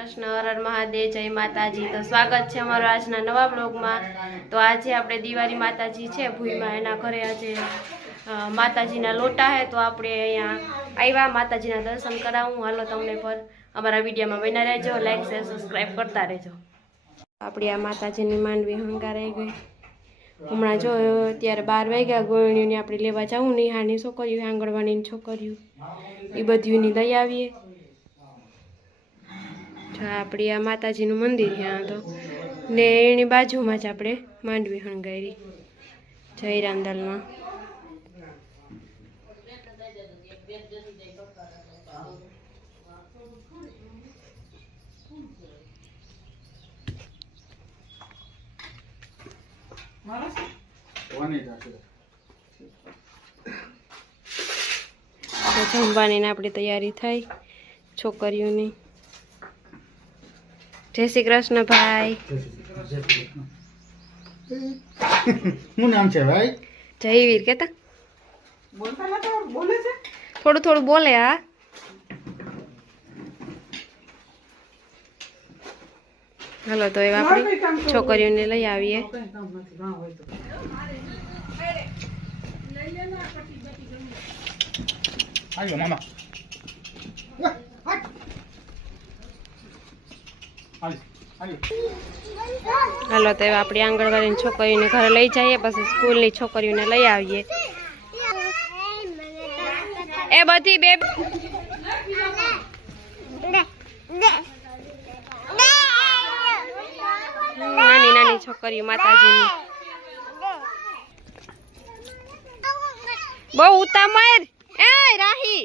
કૃષ્ણ, હર મહાદેવ, જય માતાજી. તો સ્વાગત છે અમારા આજના નવા બ્લોગમાં. તો આજે આપણે દિવાળી માતાજી છે ભૂઈમાં એના ઘરે આજે માતાજીના લોટા હે, તો આપણે અહીંયા આવ્યા માતાજીના દર્શન કરાવું. હાલો તમને પર અમારા વિડીયોમાં બના રહેજો. લાઈક શેર સબસ્ક્રાઈબ કરતા રહેજો. આપણી આ માતાજીની માંડવી હંકારાઈ ગઈ. હમણાં જો, અત્યારે બાર વાગ્યા. ગોળણીઓને આપણે લેવા જાઉં. નિહાળની છોકરીઓ, આંગણવાડીની છોકરીઓ. એ બધીઓની લઈ આવીએ. આપણી આ માતાજીનું મંદિર ત્યાં તો. ને એની બાજુમાં જ આપણે માંડવી હણગારી. જયરાંદલમાં તો જમવાની આપણી તૈયારી થાય છોકરીઓની. જય શ્રી કૃષ્ણ ભાઈ. શું નામ છે ભાઈ? જયવીર કેતા? થોડું થોડું બોલે હા. હાલો તો એવા આપણે છોકરીઓને લઈ આવીએ. આવ્યો મામા આવી આવ્યો હાલો, તો આપણી આંગણવાડીની છોકરીઓને ઘરે લઈ જઈએ, પછી સ્કૂલની છોકરીઓને લઈ આવીએ. એ બધી બે નાની નાની છોકરીઓ માતાજીની. બહુ ઉતામર એ રાહી.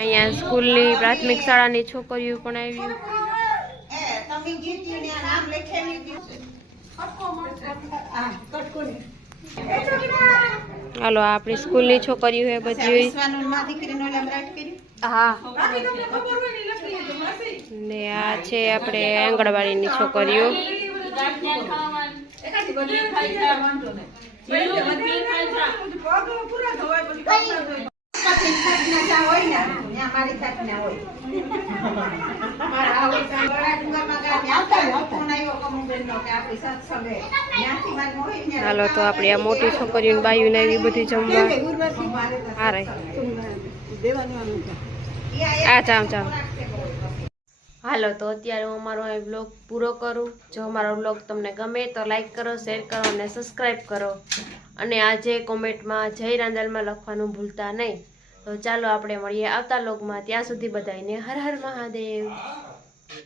અહીંયા સ્કૂલની પ્રાથમિક શાળાની છોકરીઓ પણ આવી. હાલો આપણી આપણી સ્કૂલની છોકરીઓ છે બધી. હા. ને આ છે આપણે આંગણવાડીની છોકરીઓ. હાલો તો આપણે આ મોટી છોકરીઓ બાયું એવી બધી જમવા? આ રહી આ ચામ ચામ હાલો તો અત્યારે હું અમારો આ બ્લોગ પૂરો કરું. જો અમારો બ્લોગ તમને ગમે તો લાઈક કરો શેર કરો અને સબસ્ક્રાઈબ કરો. અને આજે કોમેન્ટમાં જય રાંદલમાં લખવાનું ભૂલતા નહીં. તો ચાલો આપણે મળીએ આવતા લોકમાં. ત્યાં સુધી બધાને હર હર મહાદેવ.